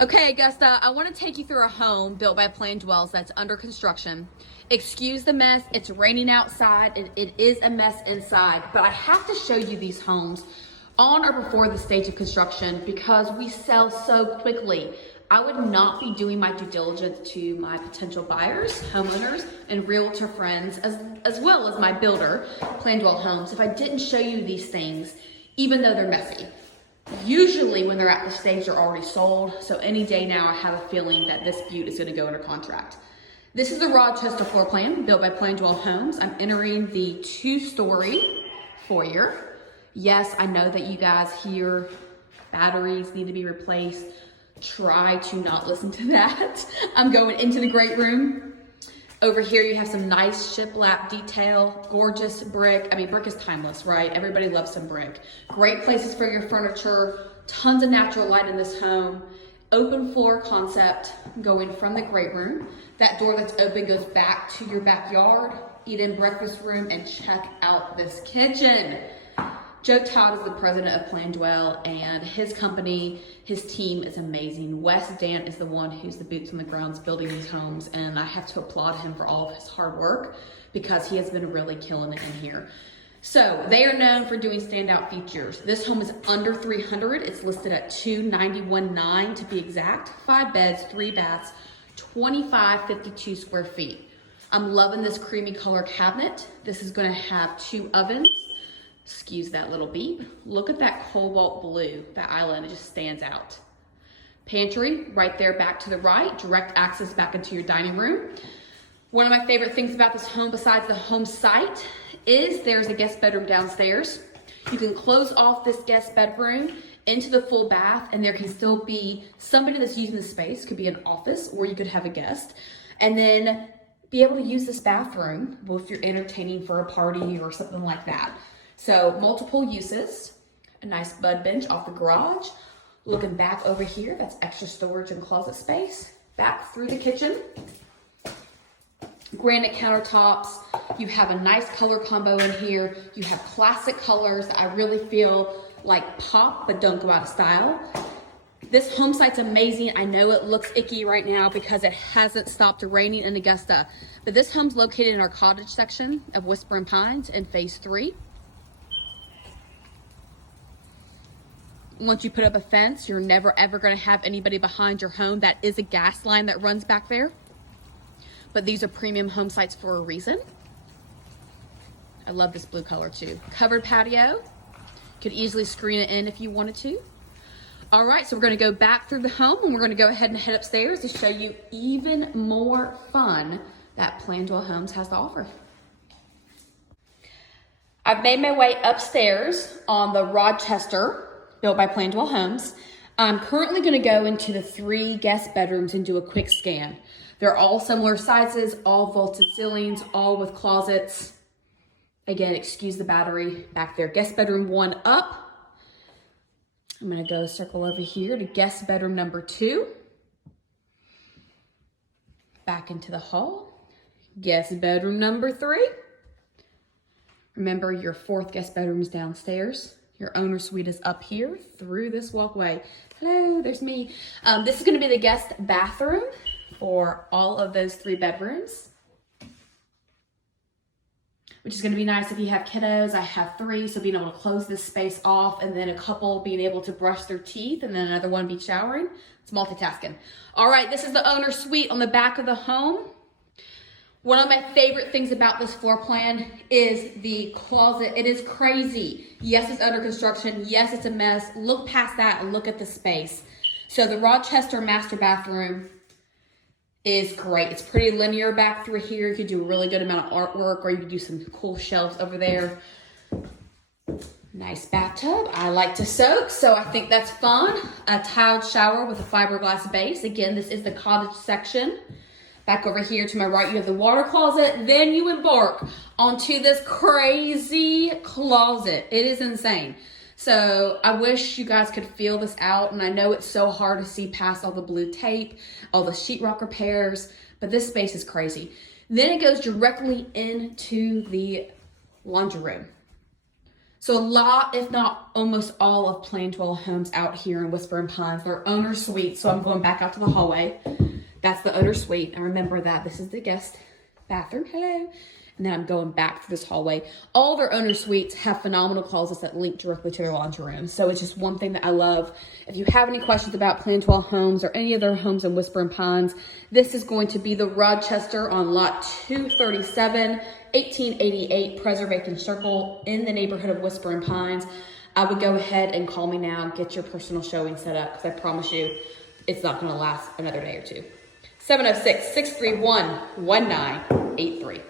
Okay, Augusta, I want to take you through a home built by PlanDwell that's under construction. Excuse the mess. It's raining outside. It is a mess inside, but I have to show you these homes on or before the stage of construction because we sell so quickly. I would not be doing my due diligence to my potential buyers, homeowners, and realtor friends, as well as my builder, PlanDwell Homes, if I didn't show you these things, even though they're messy. Usually when they're at the stage, they're already sold. So any day now, I have a feeling that this butte is gonna go under contract. This is the Rochester floor plan built by PlanDwell Homes. I'm entering the 2-story foyer. Yes, I know that you guys hear batteries need to be replaced. Try to not listen to that. I'm going into the great room. Over here, you have some nice shiplap detail, gorgeous brick. I mean, brick is timeless, right? Everybody loves some brick. Great places for your furniture, tons of natural light in this home. Open floor concept going from the great room. That door that's open goes back to your backyard, eat-in breakfast room, and check out this kitchen. Joe Todd is the president of PlanDwell, and his company, his team is amazing. Wes Dant is the one who's the boots on the grounds building these homes, and I have to applaud him for all of his hard work because he has been really killing it in here. So they are known for doing standout features. This home is under 300. It's listed at 291.9 to be exact. 5 beds, 3 baths, 2552 square feet. I'm loving this creamy color cabinet. This is gonna have 2 ovens. Excuse that little beep. Look at that cobalt blue, that island, it just stands out. Pantry right there back to the right, direct access back into your dining room. One of my favorite things about this home besides the home site is there's a guest bedroom downstairs. You can close off this guest bedroom into the full bath and there can still be somebody that's using the space, could be an office or you could have a guest, and then be able to use this bathroom if you're entertaining for a party or something like that. So multiple uses, a nice bud bench off the garage. Looking back over here, that's extra storage and closet space. Back through the kitchen. Granite countertops. You have a nice color combo in here. You have classic colors that I really feel like pop, but don't go out of style. This home site's amazing. I know it looks icky right now because it hasn't stopped raining in Augusta, but this home's located in our cottage section of Whispering Pines in phase 3. Once you put up a fence, you're never ever going to have anybody behind your home. That is a gas line that runs back there. But these are premium home sites for a reason. I love this blue color too. Covered patio. Could easily screen it in if you wanted to. All right, so we're going to go back through the home and we're going to go ahead and head upstairs to show you even more fun that PlanDwell Homes has to offer. I've made my way upstairs on the Rochester built by PlanDwell Homes. I'm currently going to go into the 3 guest bedrooms and do a quick scan. They're all similar sizes, all vaulted ceilings, all with closets. Again, excuse the battery back there. Guest bedroom 1 up. I'm going to go circle over here to guest bedroom number 2. Back into the hall. Guest bedroom number 3. Remember, your 4th guest bedroom is downstairs. Your owner suite is up here through this walkway. Hello, there's me. This is going to be the guest bathroom for all of those 3 bedrooms, which is going to be nice if you have kiddos. I have 3, so being able to close this space off and then a couple being able to brush their teeth and then another one be showering. It's multitasking. All right, this is the owner suite on the back of the home. One of my favorite things about this floor plan is the closet. It is crazy. Yes, it's under construction. Yes, it's a mess. Look past that and look at the space. So the Rochester master bathroom is great. It's pretty linear back through here. You could do a really good amount of artwork or you could do some cool shelves over there. Nice bathtub. I like to soak, so I think that's fun. A tiled shower with a fiberglass base. Again, this is the cottage section. Back over here to my right, you have the water closet. Then you embark onto this crazy closet. It is insane. So I wish you guys could feel this out. And I know it's so hard to see past all the blue tape, all the sheetrock repairs, but this space is crazy. Then it goes directly into the laundry room. So a lot, if not almost all of PlanDwell homes out here in Whispering Pines, they're owner suites. So I'm going back out to the hallway. That's the owner suite. And remember that this is the guest bathroom. Hello. And then I'm going back through this hallway. All their owner suites have phenomenal closets that link directly to their laundry room. So it's just one thing that I love. If you have any questions about PlanDwell homes or any of their homes in Whispering Pines, this is going to be the Rochester on lot 237, 1888 Preservation Circle in the neighborhood of Whispering Pines. I would go ahead and call me now, get your personal showing set up, because I promise you it's not going to last another day or two. 706-631-1983.